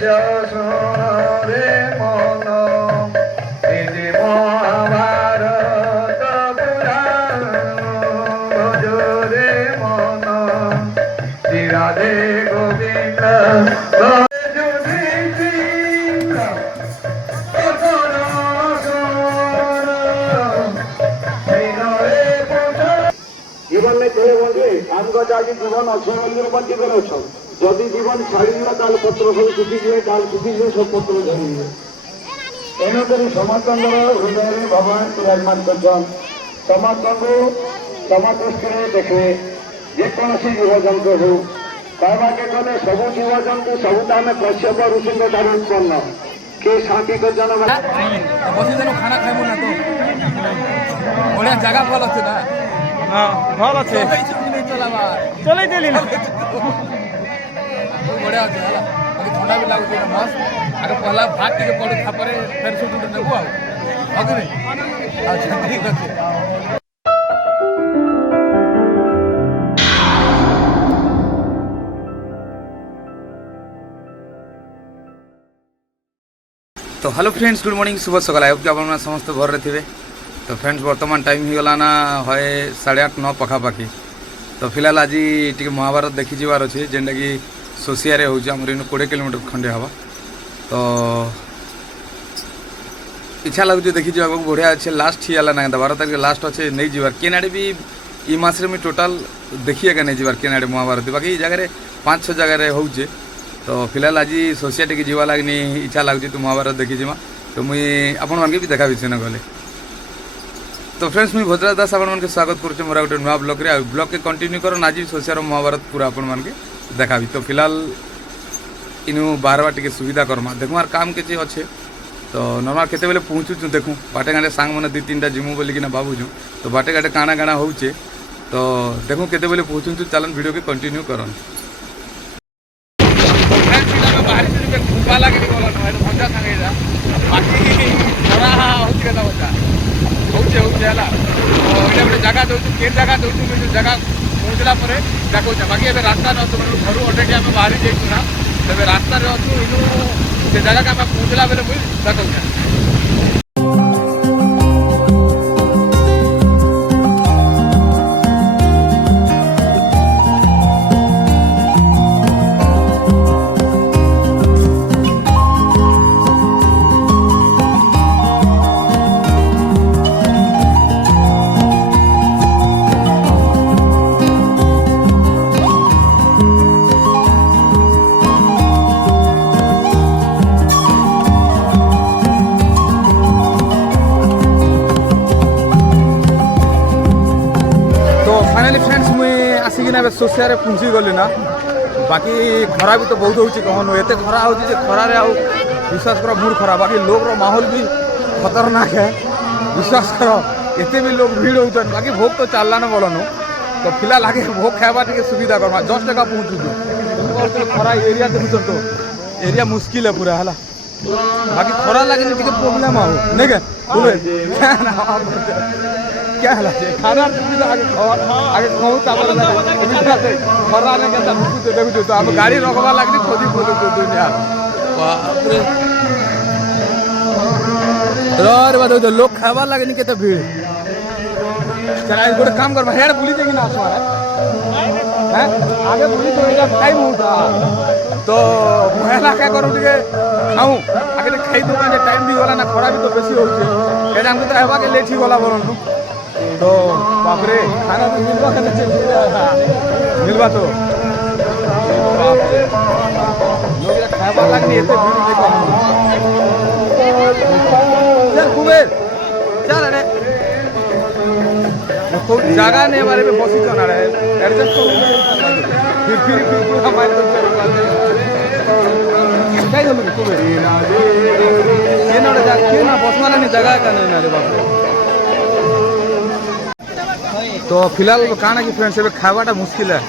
রে মন মহাভারত পুরাণ ভজরে মন শ্রী রাধে গোবিন্দ জীবনে ছেলে বলবে আমগজ আগে জীবন অছে বলে বঞ্চি করেছ যদি জীবন ছাড়ি দিও তাহলে পত্র সব শুকিয়ে ডাল শুকিয়ে সব পত্র ঝরিয়ে তেণুকরি সমাজচন্দ্র হৃদୟରେ ভগবান বিরাজমান করছেন সমাজচন্দ্র সমাদৃষ্টিরে দেখে যেকୌଣସି ଜୀବଜନ୍ତୁ ହଉ କହିବାକେ ଗଲେ ସବୁ ଜୀବଜନ୍ତୁ ସବୁ ତ ଆମେ କଶ୍ୟପ ଋଷିଙ୍କ ଠାରୁ ଉତ୍ପନ୍ନ କିଏ ସାପିକ ଜନ୍ମ ବସିଦେଲୁ ଖାନା ଖାଇବୁ ନା ତ ବଢ଼ିଆ ଜାଗା ଭଲ ଅଛି ନା ভাল আছে চলাই দেলি না ବଢ଼ିଆ ଅଛି ହେଲା ବାକି ଥଣ୍ଡା ବି ଲାଗୁଛି ମସ୍ତ ଆଗ ପହଲା ଭାତ ଟିକେ ପଡ଼ୁ ତାପରେ ଫେର ସୁଟ ନେବୁ ଆଉ ହଉ କି ଆଚ୍ଛା ଠିକ ଅଛି। तो हेलो फ्रेंड्स गुड मॉर्निंग शुभ सकाल आई होप कि आप समस्त घर थे। तो फ्रेंड्स वर्तमान टाइम हो गला ना है 8:30-9 पखापाखि। तो फिलहाल आज टी महाभारत देखी जबार अच्छे जेनटा कि सोसियारे हो 20 किलोमीटर खंडे हवा। तो इच्छा लगुच देखी जा बढ़िया अच्छे लास्ट ही है ना 12 तारीख लास्ट अच्छे नहीं जबार केनाडे भी ये मस टोटाल देखिए नहीं जबार केनाडे महाभारत बाकी जगह 5-6 जगह होचे। तो फिलहाल आज सोसिया टी जीवा लगे इच्छा लगुच तो महाभारत देखी जा तो मुई आपण मान भी देखा ना गले। तो फ्रेंड्स मुझे भद्रा दास आपण मान स्वागत करुचे मोर गोटे नुआ ब्लॉग रे ब्लॉग के कंटिन्यू कर आज सोसियार महाभारत पूरा आपण मान के देखा। तो फिलहाल इनु बारवा टी सुविधा करमा देखमार काम के अच्छे। तो नॉर्मल केते बेले पहुँचुचु देखूँ बाटे घाटे सांग मैंने 2-3टा जिमु बोलिकिना भावुँ। तो बाटे घाटे काଣା काଣା होचे तो देखूँ केते बेले पहुँचुचु चलन वीडियो के कंटिन्यू करन। जगह दौर के जगह दौर जगह पहुँचला देखो बाकी ए रास्ता न घर अलरेडी आम बाहरी जाइना तेज रास्ता अच्छु इनू से जगह के पहुँचला बेले मुझे देखा। फ्रेंड्स मुझे आसिकिना सोसिया पहुँची गली ना बाकी खरा भी तो बहुत हो कहूँ एत खरा हो खरारे आ विश्वास कर मूड खरा बाकी लोग माहौल भी खतरनाक है विश्वास कर एत भी लोग भीड़ होते बाकी भोग तो चलला ना बोलनु। तो फिलहाल आगे भोग खावा टे सुविधा करमा 10 टका पहुँचु खरा एरिया देखुन तो एरिया मुश्किल है पूरा है बाकी खरा लगे प्रोब्लेम हो नहीं क्या है खाना आगे खाऊ खरा देखु तो हम गाड़ी रखवा लगे खोजी खोज दुनिया लोग खावा लगे के भीड़ गोटे काम कर हेड बुली देगी ना आगे बुली तो टाइम होता तो महिला क्या करूँ टे खाऊँ आगे खाई दूँ टाइम भी गला ना खरा भी तो बेसी हो हमको तो हेबा के लेट ही गला बोल तो बापरे खाना तो मिलवा तो लोग खावा लगनी चल कुबेर चल अरे जगह नहीं हमारे में बसी चला रहे एडजस्ट फिर हमारे तो क्या कुबेर ये ना बसवा नहीं जगह का नहीं ना रे बाप। तो फिलहाल काना कि फ्रेंड्स ए खावाटा मुश्किल है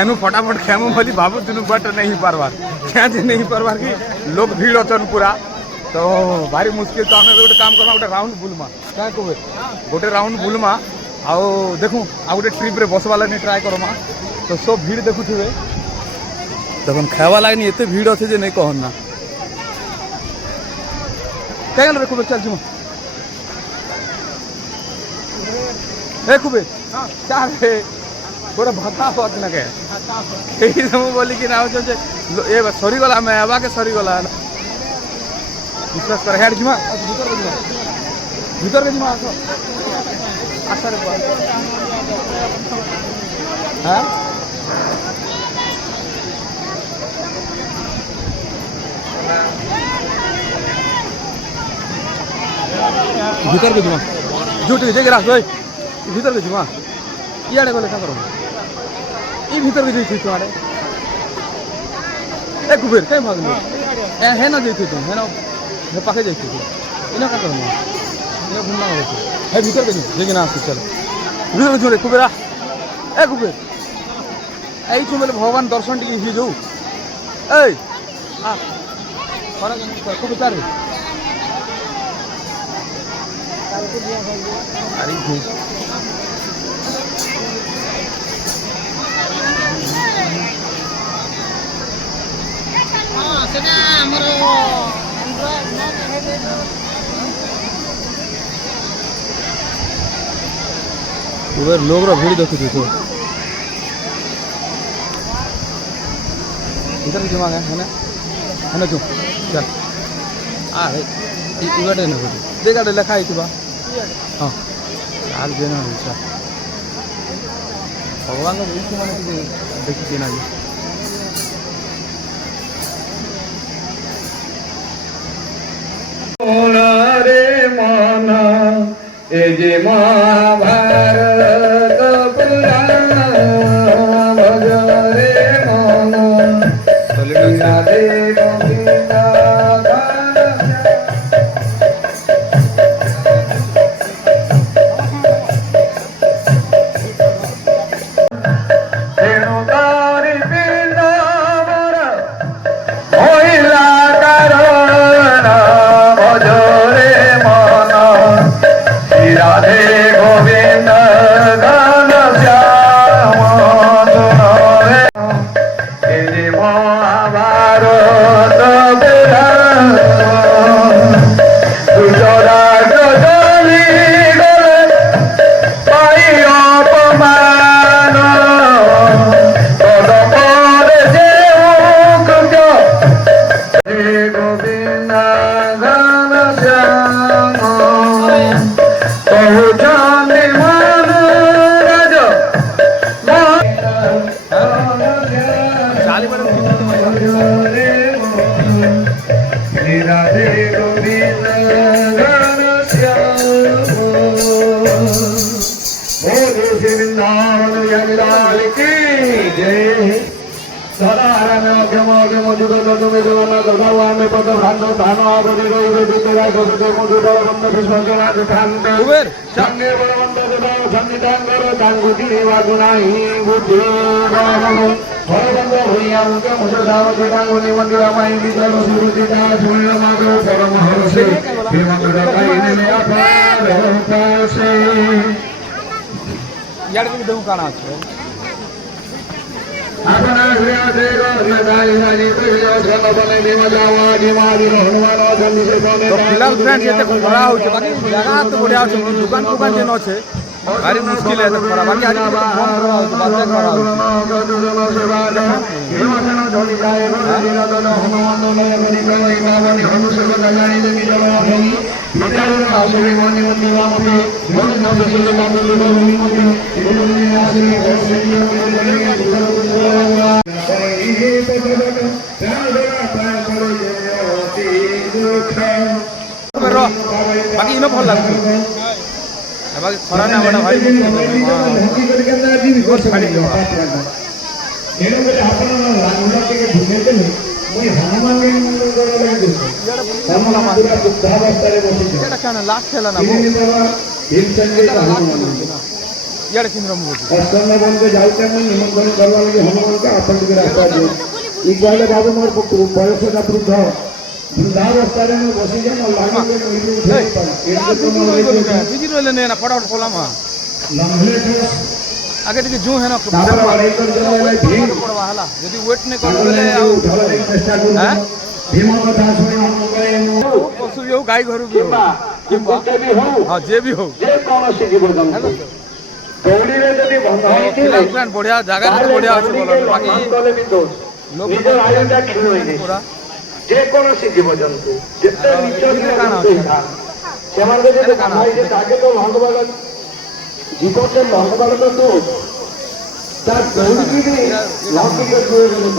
एनु फटाफट खेमु बोली भावु दुनु बट नहीं पारबार क्या नहीं पारबार कि लोग भीड़ अचन पूरा तो भारी मुश्किल। तो हमें गोटे काम करमा गोटे राउंड बुलमा क्या कहे गोटे राउंड बुलमा आओ देखूँ आ गोटे ट्रिप रे बसवा लगे ट्राए करमा तो सब भीड़ देखुथे देखन खावा लगनी एत भीड़ अच्छे जे नहीं कहन ना কেন রে কুবের চলছি এ কুবের চার রে গোটা ভতা হত না কে এই ମୁଁ ବୋଲିକି ନା ହଉଛନ୍ତି ଏ ସରିଗଲା ଆମେ ଆବାକେ ସରିଗଲା ବିଶ୍ୱାସ କର ହେଆଡେ ଯିମା ଭିତରକେ ଯିମା ଆସ ଆଶରେ হ্যাঁ ভিতরকে ଯିମା ଯୋଉଠିକି ଯାଇକି ରାସ ଭାଇ ଭିତରକେ ଯିମା ଇଆଡ଼େ ଗଲେ କାଁ କରବ ଇ ଭିତରକେ ଯାଇଥିବୁ ତୁ ଆଡ଼େ ଏ କୁବେର କାଇଁ ଭାଗନି ଏ ହେନ ଯାଇଥିବୁ ତୁ ହେନ ହେ ପାଖେ ଯାଇଥିବୁ ଇନ କାଁ କରମ ଇନ ଘୁମା ଗଲେ ହେ ଭିତରକେ ଯିମା ଯାଇକି ନା ଆସୁ ଚାଲ ଭିତରକେ ଯିମା ରେ କୁବେରା ଏ କୁବେର এইছু বলে ভগবান দর্শন টিকে হয়ে যাও এই খুব তার আরে সেটা আমার লোকর ভিড় দেখুছি তো इधर जमा है ना जो चल इवाटे ना देखा लिखा है हाँ चाल देना अच्छा भगवान को देखी मैंने देखी देना রে মন এ যে মহাভারত পুরাণ ভজরে মন রাধে গোবিন্দ তেণু তারি পিণ্ড মর মহিলা কারণ ভজরে মন শ্রী রাধে গোবিন্দ গান শ্যাম রে এই যে মহাভারত পুরাণ দুজরাজ জলি গলে পাই অপমান কদমরে যে মুক্ত হে গোবিন্দ গান শ্যাম কহুচন্দি মনোরাজ শ্রী রাধে গোবিন্দ গান শ্যাম बोलो श्री वृंदावन लाल की जय सदारण गमोगे मधुर दनु में जवन गधवा में पद भानो धानो आदि गौर विद्या गौर मधुर बंद विश्वजना धांत कुबेर संगे बलवंत गदा संगीतांगर तांगुति वागुनाहि बुद्धि रामो भरबंद भैया मुके मुझे दावत तांगुनि मंदिर माई विद्या सुरुचि दा सुन मागो परम हरसे हे मंदिर काई ने अपार पासे ইয়ার দিকে দেবো কানা আছে अपना श्रेयसे गोदाई हरि प्रिय जनपने निमजावा जिमादि हनुमान जल्दी से कोने तो फिलहाल फ्रेंड्स ये तो खरा हो बाकी जगह तो बढ़िया हो दुकान दुकान जे न छे भारी मुश्किल है तो खरा बाकी आज तो फोन खरा हो बात खरा हो हिमाचल झोली जाए दिन हनुमान ने मनि गई बावनी हनुसक जानी देवी जल हई मिटारो आसुरी मनि मंदिरा मते मन न दसले बाबुली बाबुली मते बोलनी आसुरी गोसेली मनि बाकी इनो भल लागतो बाकी खरा ना बड़ा भाई छाड़ी दो लास्ट खेला ना ইয়ার কেন্দ্র মুজি অষ্টমে বন্ধে যাইতে আমি নিমন্ত্রণ করবার লাগে হনুমানকে আপন দিকে রাখা দিও ই কইলে বাবু মোর বয়সটা বৃদ্ধ বৃদ্ধাবস্থারে আমি বসে যাই আর লাগে মিলি উঠে পারে এর জন্য বিজি রইলে না ফটাফট বললাম লম্বলে আগে থেকে জু হেন তারপর আড়াই করে জমাই ভিড় পড়বা হলা যদি ওয়েট নে করলে চেষ্টা করব ভীম কথা শুনে হনুমান ପଶୁ ବି ହଉ ଗାଈ ଘରୁ ବି ହଉ କିମ୍ବା କୁକୁର ବି ହଉ ହଁ ଯିଏ ବି ହଉ ଯେକୌଣସି ଜୀବଜନ୍ତୁ ଦୌଡ଼ିରେ ଯଦି ବନ୍ଧା ହେଇଥିବେ ବଢିଆ ଜାଗା ବଢିଆ ଅଛି ଭଲ ବାକି କଲେ ବି ଦୋଷ ନିଜ ଆୟୁଟା କ୍ଷୀଣ ହେଇଯାଇଛି ପୁରା ଯେକୌଣସି ଜୀବଜନ୍ତୁ ଯେତେ ନିଚ ଜୀବଜନ୍ତୁ ହେଇଥାନ୍ତି ସେମାନଙ୍କୁ ଯଦି ବନ୍ଧା ହେଇଛି ତାକେ ତ ଲଙ୍ଗବାଳ ଜୀବନଟେ ଲଙ୍ଗବାଳ ତ ଦୋଷ ତା ଦୌଡ଼ିକି ବି ଲଙ୍ଗିକି ଦୂରରେ ଲୋକ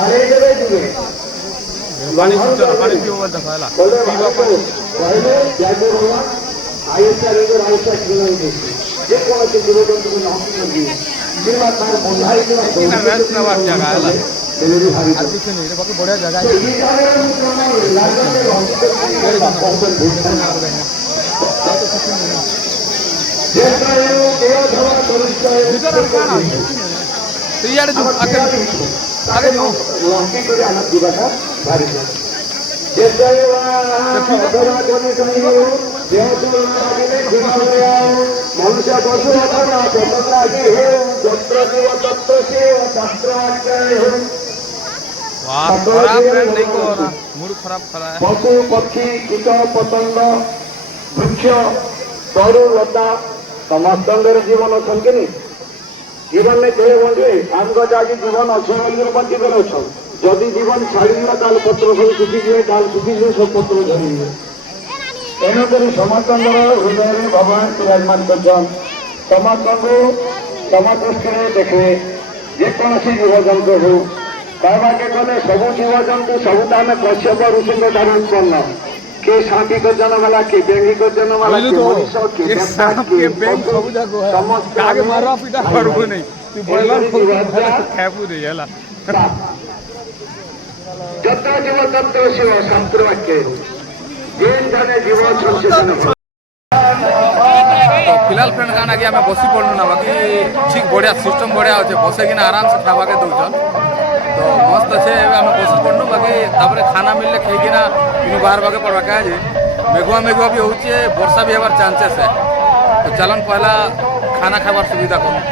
ଆରେ ଦେବେ ଯିବେ ପାଣି ପିଉଛ ପାଣି ପିଅ ବୋଲି ଦେଖ ହେଲା କହିଲେ ଯାଇକି ରହିବା ଆୟୁଷା ନିଜର ଆୟୁଷା କ୍ଷୀଣ ହେଇଯାଇଛି ଯେକୌଣସି ଜୀବଜନ୍ତୁକୁ ଲଙ୍ଗିକି କିମ୍ବା ତାର ବନ୍ଧା ହେଇଥିବା ଜାଗା ହେଲା ତେବେ ବି ଭାରି আর কিছু নেই বাকি বড়িয়া জায়গা তুই ইয়াড়ে যু আগে আগে যু মনুষ্য পশু যত্র জীব তত্র সে শাস্ত্র वाह खराब फ्रेंड नहीं को ना मूड खराब खरा है पशु पक्षी कीट पतंग वृक्ष तरु लता समस्त जीवन अच्छे जीवन में केड़े बंधे आम आज जीवन अच्छे बंची कर जदि जीवन छाड़ी ताल पत्र सब शुखीजे डाल शुखीजे सब पत्र झड़े तेणुक समस्त हृदय में भगवान विराजमान कर समस्त समदृष्टि देखे जेकोसी जीवजंतु हो कहवाके गले सबू जीवजंतु सबू तो आम कश्यप ऋषि ठार उत्पन्न के सापी को जन्म है कि बेंगी को जन्म है कि मनुष्य के सांप के बेंग सब जागो है आगे मारो पिटा करबो नहीं तू बॉयलर खाबू दे याला जत्र जीव तत्र शिव शास्त्र वाक्य जेन जाने जीव संचेतन तो फिलहाल फ्रेंड गाना कि आम बसी पड़नु ना बाकी ठीक बढ़िया सिस्टम बढ़िया अच्छे बसे कि आराम से खावा के दौन तो मस्त अच्छे आम बसी पड़नु बाकी तापर खाना मिलले खाईकिना इन बाहर बागे पड़वा क्या मेघुआ मेघुआ भी होचे वर्षा भी हमार चांसेस है तो चलन पहला खाना खाबार सुविधा करूँ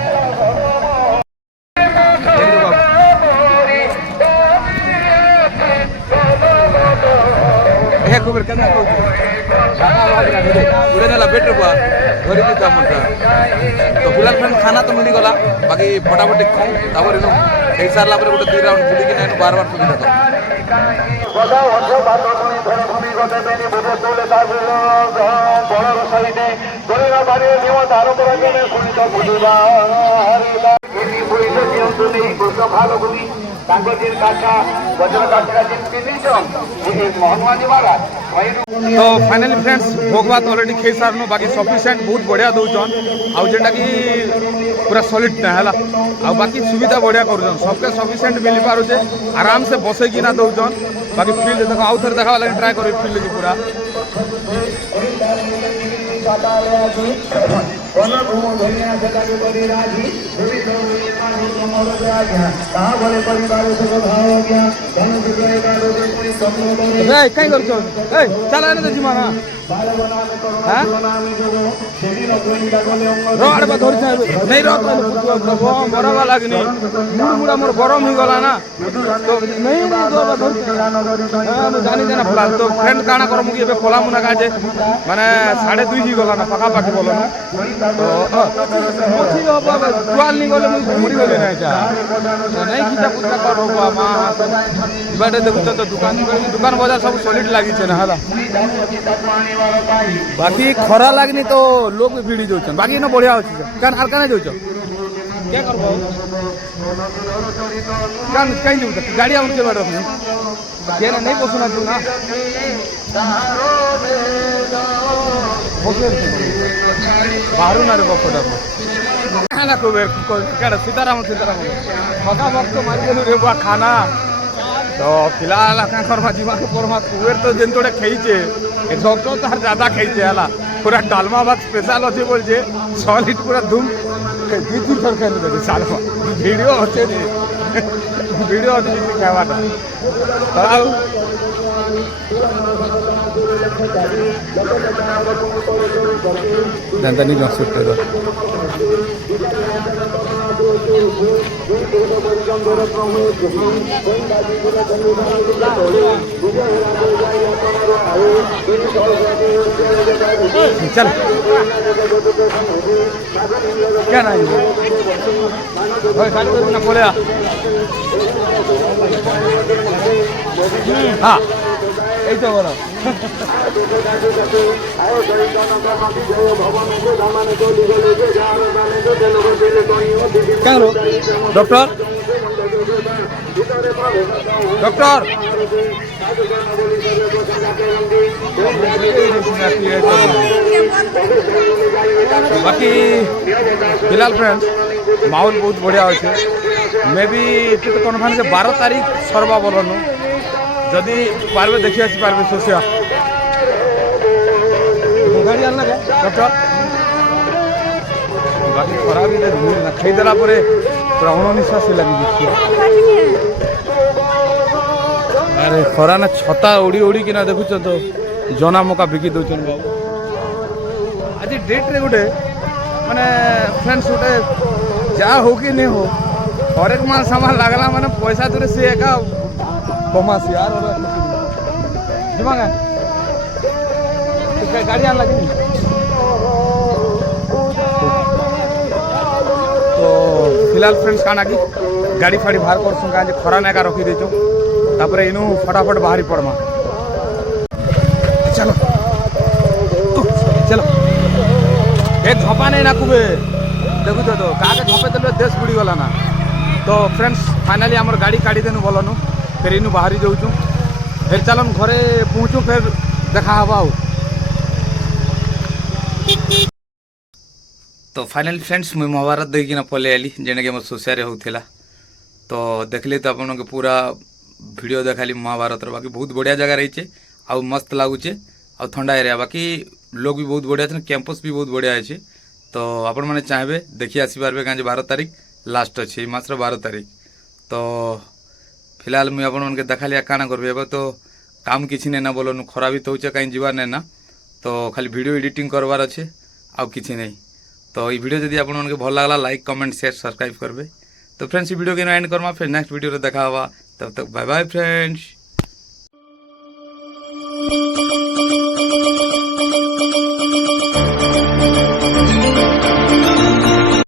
उड़े नेला बेटर बुआ घरी भी काम तो फिलहाल फ्रेंड खाना तो मिल गला बाकी फटाफट खाऊं तापर इनो खाई सारला पर गोटे 2 राउंड बुली कि बार बार सुविधा कर तो फाइनली फ्रेंड्स भोग भात ऑलरेडी खाई सारनु बाकी सफिशिएंट बहुत बढ़िया दौन आउ जेटा कि पूरा सॉलिड ना है आ बाकी सुविधा बढ़िया करुन सबके सफिशिएंट मिल पारुचे आराम से बसे कि ना दौन बाकी फील्ड देखो आउ थे देखा लगे ट्राए कर फील्ड की पूरा कहीं कर चला तो जीमा ना रड़ बा धर नहीं बरवा लगनी मुड़ मुड़ा मोर गरम हो गला ना तो नहीं जानी देना फला तो फ्रेंड काना कर मुझे खोला मुना का माने 2:30 ही गला ना पका पाखी बोलो ना तो मछी जुआल नहीं गले मुझे घुमरी गले ना नहीं खींचा पूछा कर माँ बाटे देखुच तो दुकान बाजार सब सॉलिड लगी ना है बाकी खरा लगनी तो लोग भी भिड़ी जाऊन बाकी ना बढ़िया अच्छे क्या आर क्या जाऊच क्या कर कहीं जाऊ गाड़ी आउन के बारे में नहीं बसुना तू ना बाहर ना रे बफटा सीताराम सीताराम फका भक्त मारी रे बुआ खाना तो फिलहाल करवा जीवा के परमा कुएर तो जेन तोड़े खाइचे डॉक्टर तो ज्यादा खाइचे है पूरा डालमा भात स्पेशल अच्छे बोलचे सॉलिड पूरा धूम 2-3 थर खाई देते सालमा वीडियो अच्छे वीडियो अच्छे खावाटा दादा नहीं सुट्टे চন্দ্র প্রভু গঙ্গাজি গুণ বিজয় রাজে যাই আপনার আয়ু তিনি সর্বদে चल क्या ना बोले हाँ এই তো বলো কেন ডক্টর ডক্টর बाकी फिलहाल फ्रेंड्स माहौल बहुत बढ़िया अच्छे मे बी ये तो कन्फर्म 12 तारीख सरवा बोलनु जदि पार्बे देखी आसी पार्बे सोसिया गाड़ी आना क्या डॉक्टर बाकी खराब ही भीड़ ना खाईदेला पूरा अणनिश्वास लगी देखिए अरे खरा ना छता उड़ी उड़ी कि ना देखुच तो जना मका बिकी दौन बाबू आज डेट रे गोटे माने फ्रेंड्स गोटे जा हो कि नहीं हो हर एक माल सामान लगला माने पैसा दूर से एका कमास यार गाड़ी आन लगी तो फिलहाल फ्रेंड्स काना कि गाड़ी फाड़ी बाहर करसुँ आज खरा नाका रखी देचु तापर इनू फटाफट बाहरी पड़मा चलो चलो एक झपा नहीं ना कुबे देखु तो काके झपे देले देश बुड़ी गला ना तो फ्रेंड्स फाइनली हमर गाड़ी काढ़ी देनु बोलनु फिर इनू बाहरी जाऊँ फिर चलन घरे पहुँचू फिर देखा हवा आउ तो फाइनली फ्रेंड्स मुझे महाभारत देखिना पलि आली जेने कि मोर सोसिया रे होथिला तो देखली तो आपन के पूरा वीडियो देखाली महाभारत बाकी बहुत बढ़िया जगह रही है आउ मस्त लगुचे आ ठंडा एरिया बाकी लोग भी बहुत बढ़िया कैंपस भी बहुत बढ़िया अच्छे तो आपण मैंने चाहे देखी आसपारे कहीं 12 तारीख लास्ट अच्छे मास 12 तारीख तो फिलहाल मुझे आपण मन के देखाली काना करबे एबे तो काम किसी नहीं ना बोलनु खरा भी तो कहीं जीवार नहीं ना तो खाली वीडियो एडिटिंग करवार अच्छे आउ किसी नहीं तो ये वीडियो जब आप भल लगला लाइक कमेंट शेयर सब्सक्राइब करबे तो फ्रेंड्स ये वीडियो के एंड करमा फिर नेक्स्ट वीडियो देखा हवा तब तक बाय बाय फ्रेंड्स।